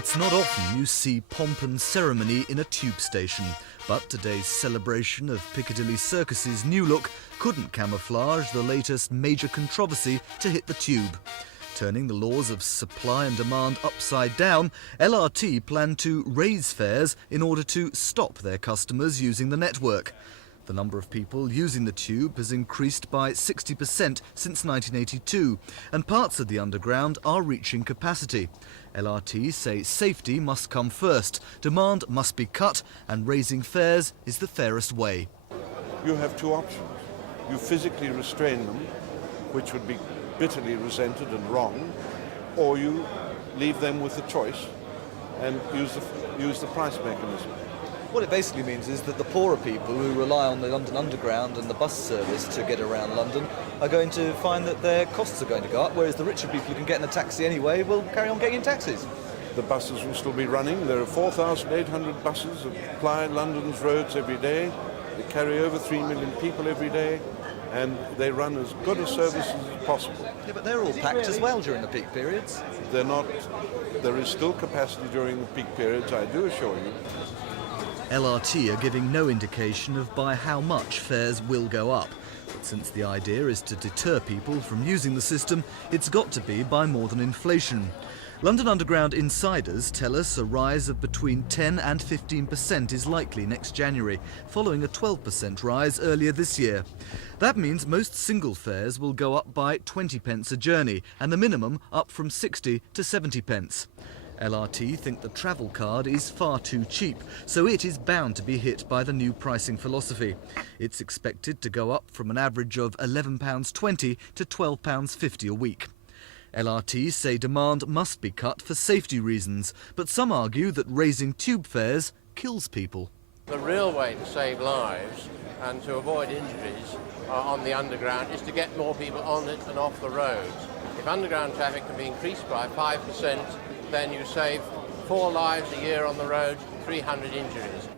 It's not often you see pomp and ceremony in a tube station, but today's celebration of Piccadilly Circus's new look couldn't camouflage the latest major controversy to hit the tube. Turning the laws of supply and demand upside down, LRT plan to raise fares in order to stop their customers using the network. The number of people using the tube has increased by 60% since 1982, and parts of the underground are reaching capacity. LRT say safety must come first, demand must be cut, and raising fares is the fairest way. You have two options. You physically restrain them, which would be bitterly resented and wrong, or you leave them with the choice and use the price mechanism. What it basically means is that the poorer people who rely on the London Underground and the bus service to get around London are going to find that their costs are going to go up, whereas the richer people who can get in a taxi anyway will carry on getting in taxis. The buses will still be running. There are 4,800 buses that ply London's roads every day. They carry over 3 million people every day, and they run as good a service as possible. Yeah, but they're all packed as well during the peak periods. They're not. There is still capacity during the peak periods, I do assure you. LRT are giving no indication of by how much fares will go up. But since the idea is to deter people from using the system, it's got to be by more than inflation. London Underground insiders tell us a rise of between 10 and 15% is likely next January, following a 12% rise earlier this year. That means most single fares will go up by 20 pence a journey, and the minimum up from 60 to 70 pence. LRT think the travel card is far too cheap, so it is bound to be hit by the new pricing philosophy. It's expected to go up from an average of £11.20 to £12.50 a week. LRT say demand must be cut for safety reasons, but some argue that raising tube fares kills people. The real way to save lives and to avoid injuries on the Underground is to get more people on it and off the roads. If Underground traffic can be increased by 5%, then you save 4 lives a year on the road, 300 injuries.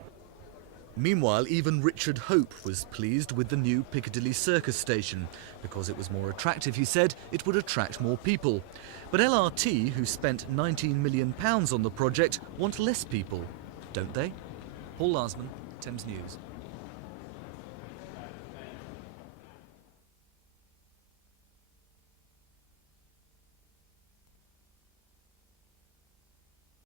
Meanwhile, even Richard Hope was pleased with the new Piccadilly Circus station. Because it was more attractive, he said, it would attract more people. But LRT, who spent £19 million on the project, want less people, don't they? Paul Larsman, Thames News.